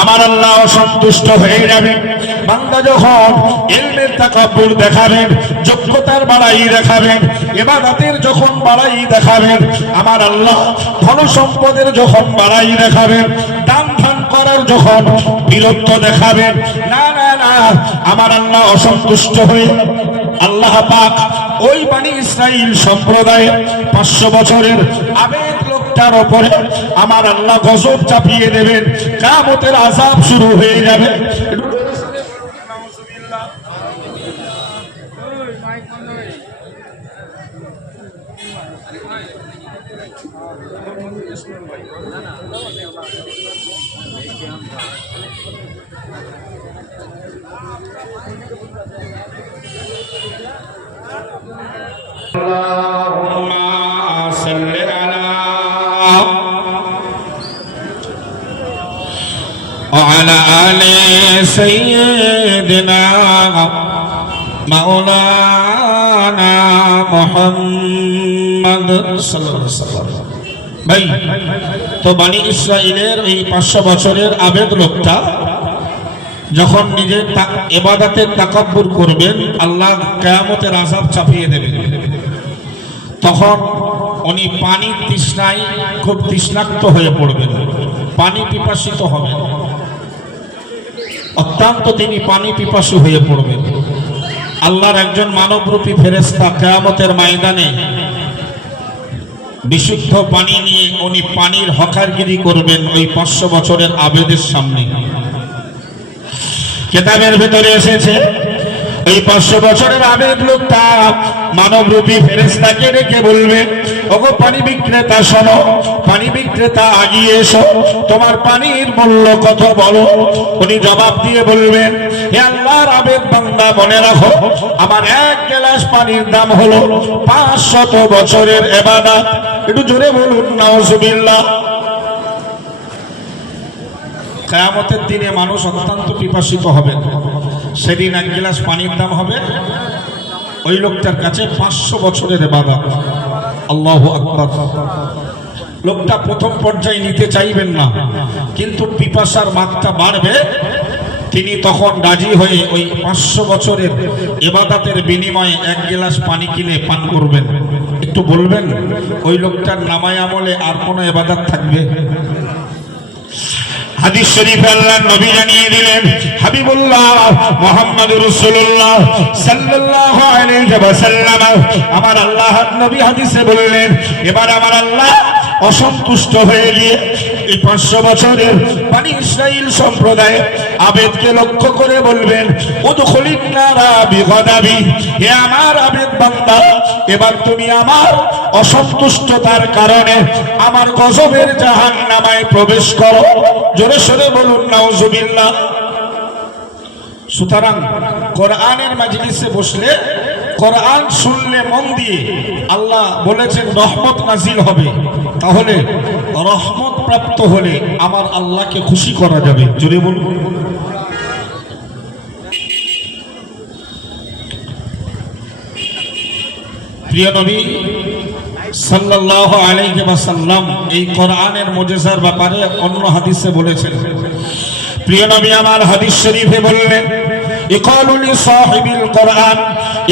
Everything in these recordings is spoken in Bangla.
আমার আল্লাহ অসন্তুষ্ট হয়ে যাবে। বান্দা যখন ইলমের তাকাব্বুর দেখাবেন, যোগ্যতার বাড়াই দেখাবেন, ইবাদতের যখন বাড়াই দেখাবেন, আমার আল্লাহ ধন সম্পদের যখন বাড়াই দেখাবেন, দান ধ্যান করার যখন বীরত্ব দেখাবেন, না না না, আমার আল্লাহ অসন্তুষ্ট হয়ে আল্লাহ পাক ওই বনি ইসরাইল সম্প্রদায়ে 500 বছরের আবেদ লোকটার উপরে আমার আল্লাহ গজব চাপিয়ে দেবেন। কিয়ামতের আযাব শুরু হয়ে যাবে। اللهم صل على وعلى آل سيدنا مولانا محمد صلى الله عليه وسلم। ভাই, তো বনি ইসরাইলের এই 500 বছরের আবেদ লোকটা যখন নিজের ইবাদতের তাকাব্বুর করবেন, আল্লাহ কিয়ামতের আযাব চাপিয়ে দেবেন। তখন উনি পানির তৃষ্ণায় খুব তৃষ্ণাক্ত হয়ে পড়বেন, পানি পিপাসিত হবেন, অত্যন্ত তিনি পানি পিপাসু হয়ে পড়বেন। আল্লাহর একজন মানবরূপী ফেরেশতা কিয়ামতের ময়দানে বিশুদ্ধ পানি নিয়ে উনি পানির হকারগিরি করবেন ওই 500 বছরের আবেদের সামনে। কিতাবের ভিতরে এসেছে এই 500 বছরের আবেদ লোকটা মানবরূপী ফেরেশতাকে ডেকে বলবে, ওগো পানি বিক্রেতা শোনো, পানি বিক্রেতা আগিয়ে এসো, তোমার পানির মূল্য কত বলো। উনি জবাব দিয়ে বলবেন, হে আল্লাহর আবেদ বান্দা, মনে রাখো আমার 1 গ্লাস পানির দাম হলো 500 বছরের ইবাদত। একটু জোরে বলুন নাউজুবিল্লাহ। কিয়ামতের দিনে মানুষ অত্যন্ত পিপাসিত হবেন। সেদিন 1 গ্লাস পানির দাম হবে ওই লোকটার কাছে 500 বছরের ইবাদত। আল্লাহু আকবার। লোকটা প্রথম পর্যায়ে নিতে চাইবেন না, কিন্তু পিপাসার মাত্রা বাড়বে, তিনি তখন রাজি হয়ে ওই 500 বছরের ইবাদতের বিনিময়ে 1 গ্লাস পানি কিনে পান করবেন। একটু বলবেন ওই লোকটার নামায় আমলে আর কোনো ইবাদত থাকবে? হাদিস শরীফে আল্লাহর নবী জানিয়ে দিলেন, হাবিবুল্লাহ মুহাম্মদুর রাসূলুল্লাহ সাল্লাল্লাহু আলাইহি ওয়াসাল্লাম, আমার আল্লাহর নবী হাদিসে বললেন, এবার আমার আল্লাহ অসন্তুষ্ট হয়ে গিয়ে এই 500 বছরের বনি ইসরাইল সম্প্রদায় আবেদকে লক্ষ্য করে বলবেন, উদখুলিন নারা বিগাদাবি, হে আমার আবেদ বান্দা, এবার তুমি আমার অসন্তুষ্টতার কারণে আমার গজবের জাহান্নামায় প্রবেশ করো। জোরে সোরে বলুন নাউজুবিল্লাহ। সুতরাং কোরআনের মাজলিসে বসলে, কোরআন শুনলে মন দিয়ে, আল্লাহ বলেছেন রহমত নাজিল হবে, তাহলে রহমত প্রাপ্ত হলে আমার আল্লাহকে খুশি করা যাবে। জোরে বলুন। প্রিয় নবী সাল্লাল্লাহু আলাইহি ওয়াসাল্লাম এই কোরআনের মুজিজার ব্যাপারে অন্য হাদিসে বলেছেন। প্রিয় নবী আমার হাদিস শরীফে বললেন, ইকালু লি সাহিবিল কোরআন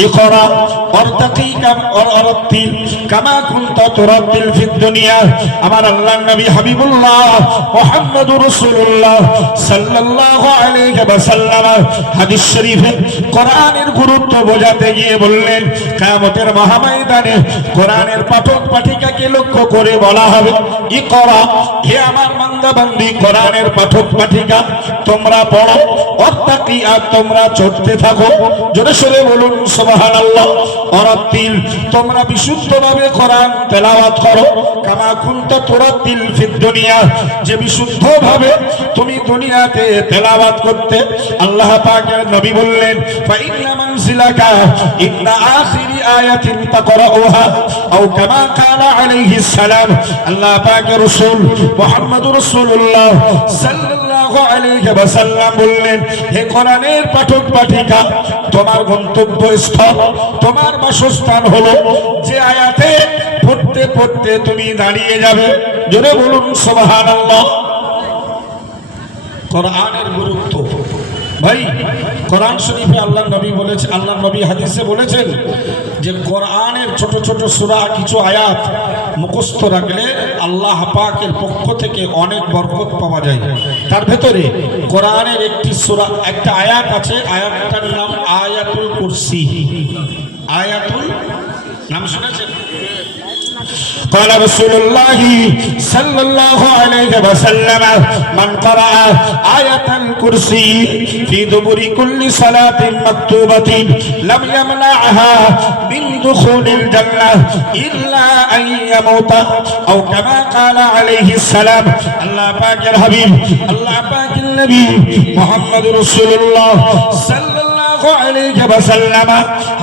ইকরা ওয়ারতাকি ওয়ারতিল কামা কুনতা তুরাতিল ফিদ দুনিয়া। আমার আল্লাহর নবী হাবিবুল্লাহ মুহাম্মদুর রাসূলুল্লাহ সাল্লাল্লাহু আলাইহি ওয়াসাল্লাম হাদিস শরীফে কোরআনের গুরুত্ব বোঝাতে গিয়ে বললেন, কিয়ামতের মহাময়দানে কোরআনের পাঠক পাঠিকাকে লক্ষ্য করে বলা হবে, ইকরা, হে আমার বান্দা বান্দি কোরআনের পাঠক পাঠিকা, তোমরা পড়ো, ওয়ারতাকি, আর তোমরা চড়তে থাকো। জোরে সোরে বলুন সুবহানাল্লাহ। ওয়ারতিল, তোমরা বিশুদ্ধভাবে কোরআন তেলাওয়াত করো, কামা কুনতা তুরাতিল ফিদ দুনিয়া, যে বিশুদ্ধভাবে তুমি দুনিয়াতে তেলাওয়াত করতে। আল্লাহ পাকের নবী বললেন, ফাইন্না মানজিলাকা ইন্না আখিরি আয়াতিন তাকরাউহা আও কামা কালা আলাইহিস সালাম। আল্লাহ পাকের রাসূল মুহাম্মদুর রাসূলুল্লাহ সাল্লাল্লাহু আলাইহি ওয়াসাল্লাম বললেন, হে কোরআনের পাঠক পাঠিকা, তোমার গন্তব্যস্থল, তোমার বাসস্থান হলো যে আয়াতে পড়তে পড়তে তুমি দাঁড়িয়ে যাবে। জোরে বলুন সুবহানাল্লাহ। কোরআনের গুরুত্ব। ভাই কোরআন শরীফে আল্লাহ নবী বলেছে, আল্লাহ নবী হাদিসে বলেছেন যে কোরআনের ছোট ছোট সূরা কিছু আয়াত মুখস্থ রাখলে আল্লাহ পাকের পক্ষ থেকে অনেক বরকত পাওয়া যায়। তার ভেতরে কোরআনের একটি সূরা, একটা আয়াত আছে, আয়াতটার নাম আয়াতুল কুরসি। আয়াতুল নাম শুনেছেন? قال رسول الله صلى الله عليه وسلم من قرأ آية الكرسي في دبر كل صلاة مكتوبة لم يمنعها من دخول الجنة إلا أن يموت أو كما قال عليه السلام। الله پاک الحبيب، الله پاک النبي محمد رسول الله صلى الله عليه وسلم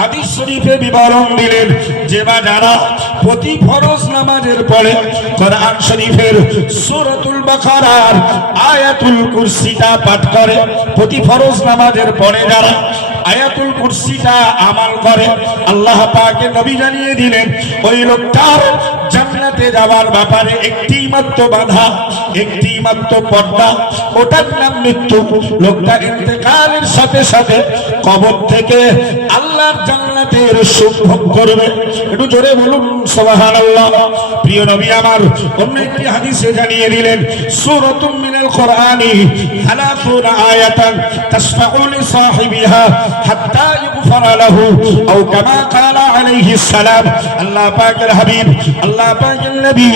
হাদিস শরীফে বিবরণ দিলেন যে বা যারা প্রতি ফরজ নামাজের পরে কোরআন শরীফের সূরাতুল বাকারার আয়াতুল কুরসিটা পাঠ করে, প্রতি ফরজ নামাজের পরে যারা আয়াতুল কুরসিটা আমাল করে, আল্লাহ পাকের নবী জানিয়ে দিলেন ওই লোকটার জান্নাতে যাওয়ার ব্যাপারে একটি মাত্র বাধা, একটি মাত্র পর্দা, ওটার নাম মৃত্যু। লোকটা ইন্তেকালের সাথে সাথে কবর থেকে আল্লাহর জান্নাতের সুখ ভোগ করবে। একটু জোরে বলুন সুবহানাল্লাহ। প্রিয় নবী আমার অন্য একটি হাদিসে জানিয়ে দিলেন সূরাতুম মিনাল কোরআনি 30 আয়াতান তাশফাউ লি সাহিবিহা হাত্তা ইগফারা লাহু আও কামা ক্বালা আলাইহিস সালাম। আল্লাহ পাকের হাবিব, আল্লাহ পাকের নবী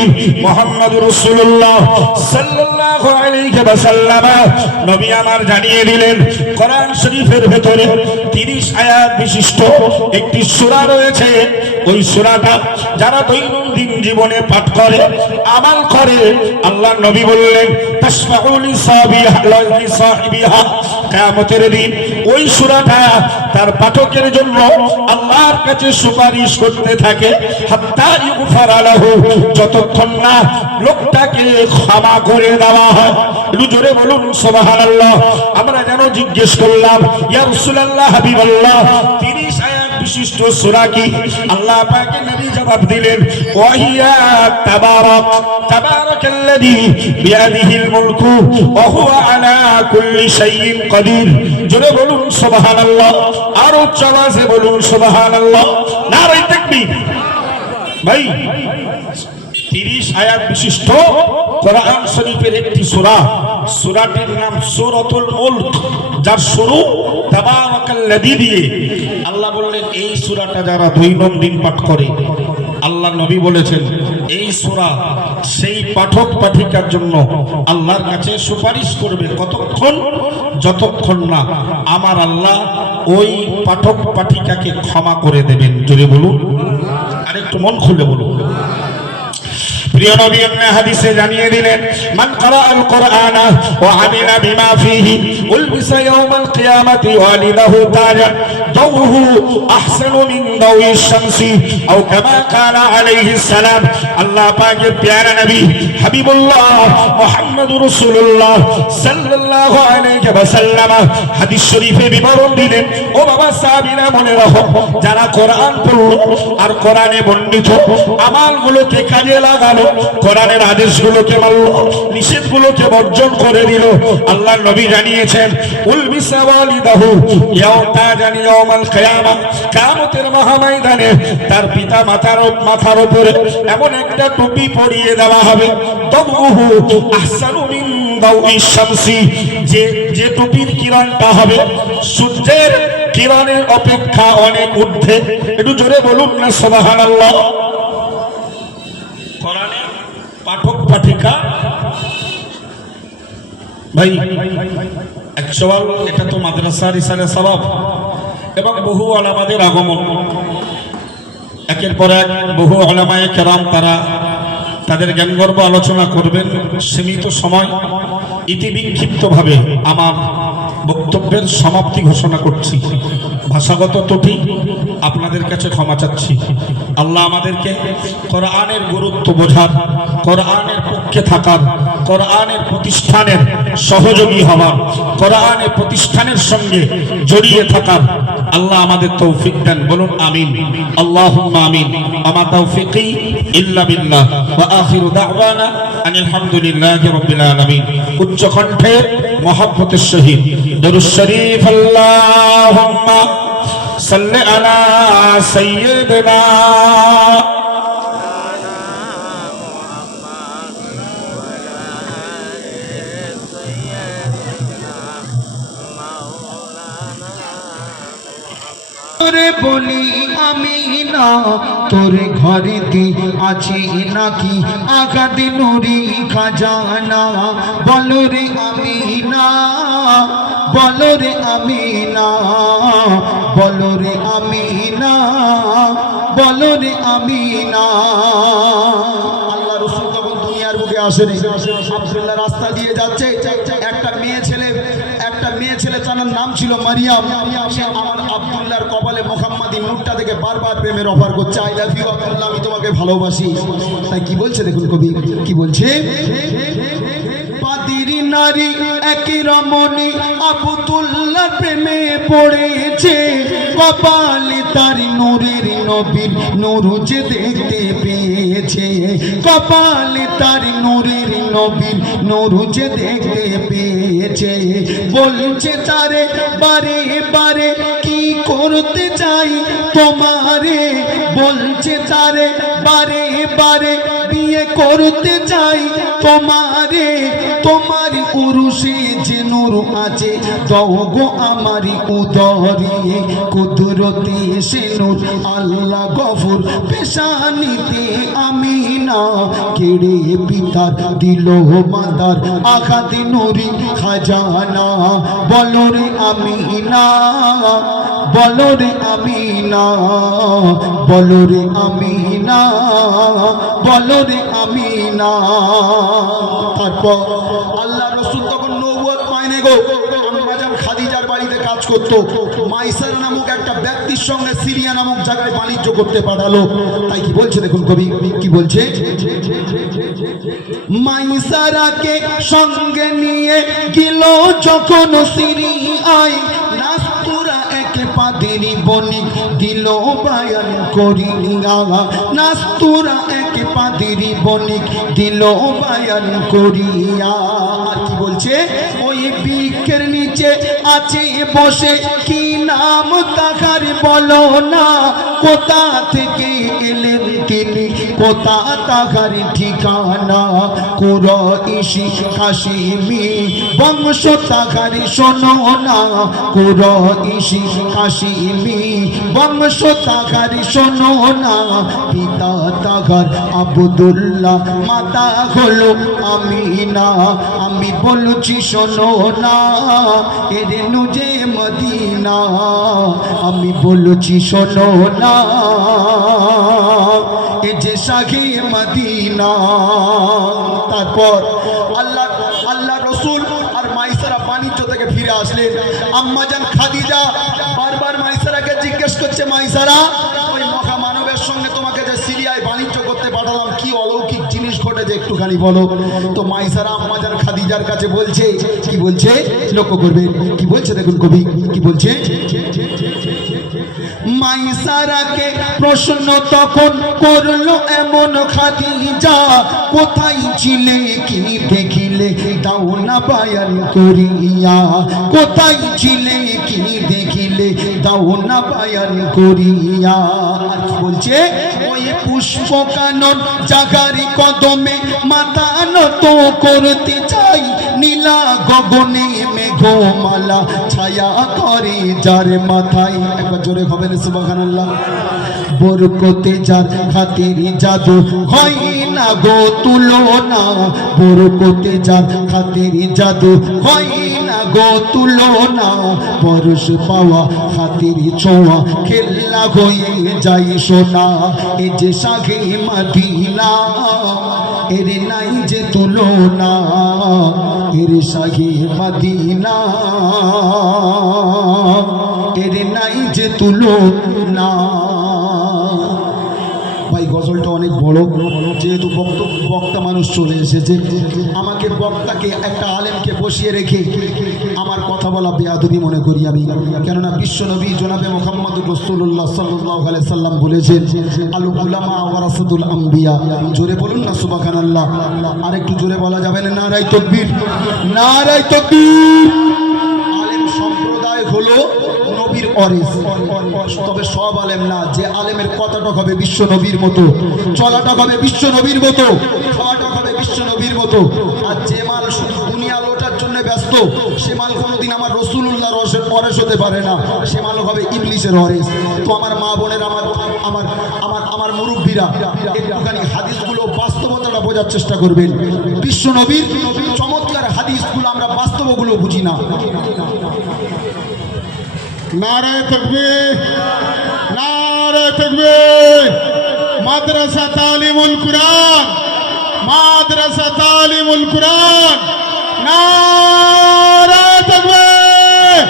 মুহাম্মদুর রাসূলুল্লাহ সাল্লাল্লাহু আলাইহি ওয়াসাল্লাম নবী আমার জানিয়ে দিলেন কোরআন শরীফের ভেতরে 30 আয়াত বিশিষ্ট একটি সূরা রয়েছে। ওই সূরাটা যারা দৈনন্দিন জীবনে পাঠ করে, আমাল করে, আল্লাহ নবী বললেন তাশফাউ লি সাহিবিহা, কিয়ামতের দিন ওই সূরাটা তার পাঠকের জন্য আল্লাহর কাছে সুপারিশ করতে থাকে হাত্তা ইগফারা লাহু, যতক্ষণ না লোকটাকে ক্ষমা করে দেওয়া হয়। একটু জোরে বলুন সুবহানাল্লাহ। আমরা যেন জিজ্ঞেস করলাম ইয়া রাসূলুল্লাহ হাবিবাল্লাহ 30 আয়াত বিশিষ্ট সূরা কি? আল্লাহ পাকের নবী জবাব দিলেন ওয়াহিয়া তাবারাক, তাবারাকাল্লাযী বিয়াদিহিল মুলকু ওয়া হুয়া আলা কুল্লি শাইইন কাদির। জোরে বলুন সুবহানাল্লাহ, আর উচ্চ আওয়াজে বলুন সুবহানাল্লাহ। নারে তাকবীর। ভাই 30 আয়াত বিশিষ্ট কোরআন শরীফের একটি সূরা, সূরাটির নাম সূরাতুল মুলক, যার শুরু তাবারাকাল্লাযী দিয়ে। আল্লাহ বললেন এই সূরাটা যারা দৈনন্দিন পাঠ করে, আল্লাহ নবী বলেছেন এই সূরা সেই পাঠক পাঠিকার জন্য আল্লাহর কাছে সুপারিশ করবে। কতক্ষণ? যতক্ষণ না আমার আল্লাহ ওই পাঠক পাঠিকাকে ক্ষমা করে দেবেন। জোরে বলুন, আর একটু মন খুলে বলুন। প্রিয় নবী হাদিসে জানিয়ে দিলেন মান ক্বারাআল কুরআনা ওয়া আমিলা বিমা ফীহি উলবিসা ইয়াওমাল কিয়ামাতি ওয়ালিদাহু তাজান দাওহু আহসানু মিন দাওয়িশ শামসি আও কামা ক্বালা আলাইহিস সালাম। আল্লাহ পাকের প্যারা নবী হাবিবুল্লাহ মুহাম্মদুর রাসূলুল্লাহ সাল্লাল্লাহু আলাইহি ওয়াসাল্লাম হাদিস শরীফে বিবরণ দিলেন ও বাবা সাহাবীরা মনে রাখো, যারা কোরআন পড়লো আর কোরআনে বর্ণিত আমলগুলোকে কাজে লাগালো, কোরআনের আদেশগুলোকে মানলো, নিষেধগুলোকে বর্জন করে দিল, আল্লাহর নবী জানিয়েছেন উলবিসা ওয়ালিদাহু ইয়াওতাজান ইয়াওমাল কিয়ামা, কিয়ামতের মহাময়দানে তার পিতা মাথার উপরে এমন একটা টুপি পরিয়ে দেওয়া হবে দাবুহু আহসানু মিন দাওয়িশ শামসি, যে টুপির কিরণটা হবে সূর্যের কিরণের অপেক্ষা অনেক ঊর্ধ্বে। একটু জোরে বলুন না সুবহানাল্লাহ। কোরআনের পাঠক পাঠিকা ভাই অ্যাকচুয়াল এটা তো মাদ্রাসার ইসালে সওয়াব এবং বহু উলামাদের আগমন, একের পর এক বহু উলামায়ে কেরাম তারা তাদের জ্ঞানগর্ভ আলোচনা করবেন। সীমিত সময় ইতিবিক্ষিপ্তভাবে আমার বক্তব্যের সমাপ্তি ঘোষণা করছি। ভাষাগত ত্রুটি আপনাদের কাছে ক্ষমা চাচ্ছি। আল্লাহ আমাদেরকে কোরআনের গুরুত্ব বোঝার, কোরআনের পক্ষে থাকার, কোরআনের প্রতিষ্ঠানের সহযোগী হওয়ার, কোরআনের প্রতিষ্ঠানের সঙ্গে জড়িয়ে থাকার আল্লাহ আমাদের তৌফিক দেন। বলুন আমিন। আল্লাহুম্মা আমিন। আমা তাওফিকি ইল্লা বিল্লাহ ওয়া আখিরু দাওয়ানা আনিল হামদুলিল্লাহি রাব্বিল আলামিন। উচ্চ কণ্ঠে মহব্বতের সহিত দরুদ শরীফ আল্লাহুম্মা সাল্লি আলা সাইয়্যিদিনা তোরে বলি আমি না তোর ঘরেতে আছি নাকি আগাদি নুরি খাজানা, বলো রে আমি না, বলো রে আমি না, বলো রে আমি না, বলো রে আমি না। আল্লাহ রাসূল তখন দুনিয়ার বুকে আসেন, আব্দুল্লাহ রাস্তা দিয়ে যাচ্ছে, একটা মেয়ে ছেলে তার নাম ছিল মারিয়াম। সে আমার আব্দুল্লাহর কপালে মুহাম্মাদি নূরটা থেকে বারবার প্রেমের অফার করছে, আই লাভ ইউ আব্দুল্লাহ, আমি তোমাকে ভালোবাসি। তাই কি বলছে দেখুন কবি, কি বলছে, পাদির নারী একই রমণী আব্দুল্লাহ প্রেমে পড়েছে, কপালে তার নূরের নবীর নূর যে দেখতে পেয়েছে, কপালে তার নূরের নবীর নূর যে দেখতে পেয়েছে। বলছে তারে বারে বারে কি করতে চাই তোমারে, বলছে তারে বারে বারে বিয়ে করতে চাই তোমারে, তোমার উরুষে যে নূর আছে দাও গো আমারি উদরে, কুদরতি সে নূর আল্লাহ গফুর পেশানিতে আমি না, কেড়ে পিতার দিল মাদার আঘাতে নুরি খাজানা, বলো রে আমি না, বলো রে আমি না, বলো রে আমি না, বলো রে আমি না। তারপর আল্লাহ রাসূল তখন নবুয়ত পায়নি গো, আম্মাজান খাদিজার বাড়িতে কাজ করতো, মাইসারা নামক একটা ব্যক্তির সঙ্গে সিরিয়া নামক জায়গায় বাণিজ্য করতে পাঠালো। তাই কি বলছে দেখুন কবি, কি বলছে, মাইসারাকে সঙ্গে নিয়ে গেল যখন সিরিয়ায়, নাস্তুরা একে পাদেরি বণিক দিল বায়ান করিয়া, নাস্তুরা একে পাদেরি বণিক দিল বায়ান করিয়া। আর কি বলছে, ওই বৃক্ষের নিচে আছে বসে, কি নাম তাহার বলো না, কোথা থেকে এলেন তিনি, কোথা তাহার ঠিকানা, কুরাইশি কাশিমি বংশ তাহার শোনো না, কুরাইশি কাশিমি বংশ তাহার শোনো না, পিতা তাহার আব্দুল্লাহ, মাতা হলো আমিনা, আমি বলছি শোনো না, এর নুজে মদিনা, আমি বলছি শোনো না, এ যে শাহে মদিনা। তারপর আল্লাহ রসুল আর মাইসারা বাণিজ্য থেকে ফিরে আসলেন। আম্মাজান খাদিজা বারবার মাইসারাকে জিজ্ঞেস করছে, মাইসারা ওই মহামানবের সঙ্গে তোমাকে যে সিরিয়ায় বাণিজ্য করতে পাঠালাম, কি অলৌকিক জিনিস ঘটেছে একটুখানি বলো। তো মাইসারা আম্মাজান খাদিজার কাছে বলছে, কি বলছে লক্ষ্য করবেন, কি বলছে দেখুন কবি, কি বলছে, মাইসারাকে প্রশ্ন তখন করলো এমন খাদিজা, কোথায় ছিলে কি দেখিলে দাও না বায়ান করিয়া, কোথায় ছিলে কি দেখিলে দাও না বায়ান করিয়া। আর কি বলছে, ওই পুষ্প কানন জাগারি কদমে মাথা নত করতে চাই, নীলা গগনে মেঘমালা ছায়া করে যার মাথায়, একবার জোরে হবে না সুবহানাল্লাহ, বরকতে যার খাতির জাদু হয় না গো তুলনা, বরকতে যার খাতির জাদু হয় না গো তুলনা, পরশ পাওয়া খাতির ছোঁয়া খেলা হয়ে যাই সোনা, এ যে শাহে মদিনা এর নাই যে তুলনা, এর শাহে মদিনা এর নাই যে তুলনা। ফসলটা অনেক বড়, যেহেতু বক্তা মানুষ চলে এসেছে, আমাকে বক্তাকে একটা আলেমকে বসিয়ে রেখে আমার কথা বলা বেয়াদবি মনে করি আমি। কেননা বিশ্বনবী জনাবে মুহাম্মদ রাসূলুল্লাহ সাল্লাল্লাহু আলাইহি সাল্লাম বলেছেন, আল উলামা ওয়ারাসাতুল আম্বিয়া। জোরে বলুন না সুবহানাল্লাহ। আর একটু জোরে বলা যাবে না? নারায়ে তাকবীর, নারায়ে তাকবীর। আলেম সম্প্রদায় হলো নবীর ওয়ারিস, তবে সব আলেম না। যে আলেমের কথাটা হবে বিশ্ব নবীর মতো, চলাটা হবে বিশ্ব নবীর মতো, খাওয়াটা হবে বিশ্ব নবীর মতো। আর যে মাল শুধু দুনিয়া লোটার জন্য ব্যস্ত, সে মাল কোনোদিন আমার রাসূলুল্লাহর ওয়ারিস হতে পারে না, সে মাল হবে ইবলিসের ওয়ারিস। তো আমার মা বোনের, আমার আমার আমার আমার মুরব্বীরা, একটুখানি হাদিসগুলো বাস্তবতাটা বোঝার চেষ্টা করবেন। বিশ্ব নবীর চমৎকার হাদিসগুলো আমরা বাস্তবগুলো বুঝি না। নারায়ে তাকবীর, নারায়ে তাকবীর। মাদ্রাসা তালিমুল কুরআন, মাদ্রাসা তালিমুল কুরআন, নারায়ে তাকবীর।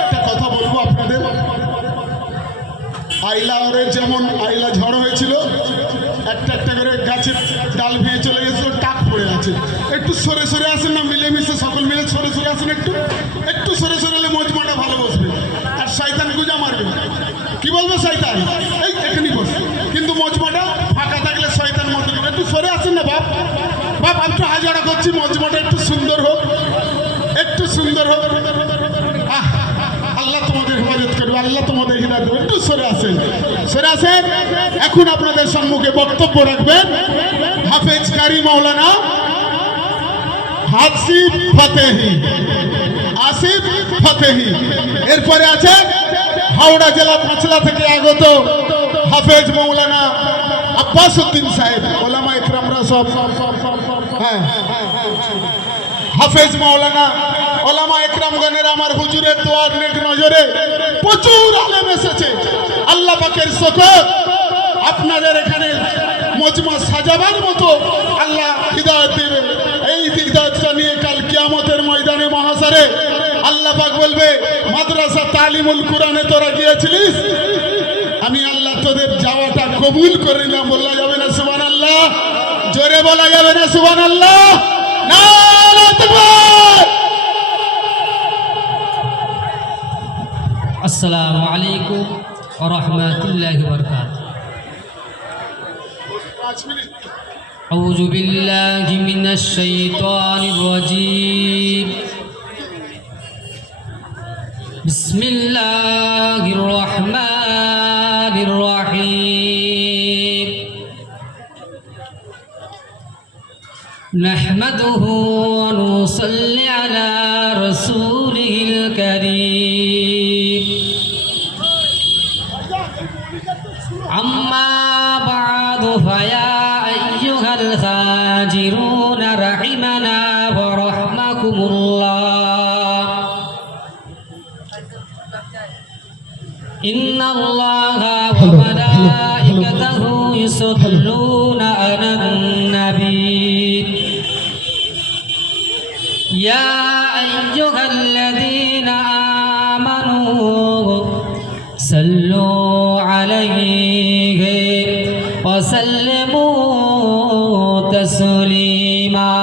একটা কথা বলবো আপনাদের, আইলাওয়ারের যেমন আইলা ঝড় হয়েছিল, একটা একটা করে গাছের ডাল ভেঙে চলে গেছিল, টাক পড়ে আছে। একটু সরে সরে আসেন না, মিলেমিশে সকল মিলে সরে সরে আসেন, একটু একটু সরে সরে এলে মজমাটা ভালো বসবে। আর শয়তান গুজা মারবে, কি বলবো শয়তান, এই এখানেই বস, কিন্তু মজমাটা ফাঁকা থাকলে শয়তান মতো একটু সরে আসেন না বাপ। বাপ একটু হাজারা করছি, মজমাটা একটু সুন্দর হোক, একটু সুন্দর হোক। আল্লাহ তোমাদের হেফাজত করবে, আল্লাহ তোমাদের হিদায়াত দেবে। একটু সরে আসেন, সরে আসেন। এখন আপনাদের সম্মুখে বক্তব্য রাখবেন হাফেজ কারি মাওলানা আসিফ ফাতেহি, আসিফ ফাতেহি। এরপরে আছেন হাওড়া জেলা পাঁচলা থেকে আগত হাফেজ মাওলানা আব্বাস উদ্দিন সাহেব। ওলামা ইকরামরা সব, হ্যাঁ, হাফেজ মাওলানা ওলামা ইকরামগণের আমার হুজুরের দোয়ার নেক নজরে প্রচুর আলেম এসেছে। আল্লাহ পাকের শকর, আপনাদের এখানে মজমা সাজাবার মতো আল্লাহ হিদায়াত দেবে। এই হিদায়াতটা নিয়ে কাল কিয়ামতের ময়দানে মহাশরে আল্লাহ পাক বলবে, মাদ্রাসা তালিমুল কুরআনে তোরা গিয়েছিলিস, আমি আল্লাহ তোদের যাওয়াটা কবুল করে নিলাম। বলা যাবে না সুবহানাল্লাহ? জোরে বলা যাবে না সুবহানাল্লাহ? নারায়ে তাকবীর। আসসালামু আলাইকুম ওয়া রাহমাতুল্লাহি ওয়া বারাকাতুহু। আউযু বিল্লাহি মিনাশ শাইতানির রাজীম। বিসমিল্লাহির রাহমানির রাহিম। নাহমাদুহু ওয়া নুসাল্লি আলা রাসূলিল কারীম। أما بعد فيا أيها الخاجرون رحمنا ورحمكم الله. إن الله وملائكته يصلون على النبي يا أيها الذين آمنوا صلوا عليه وسلموا تسليما.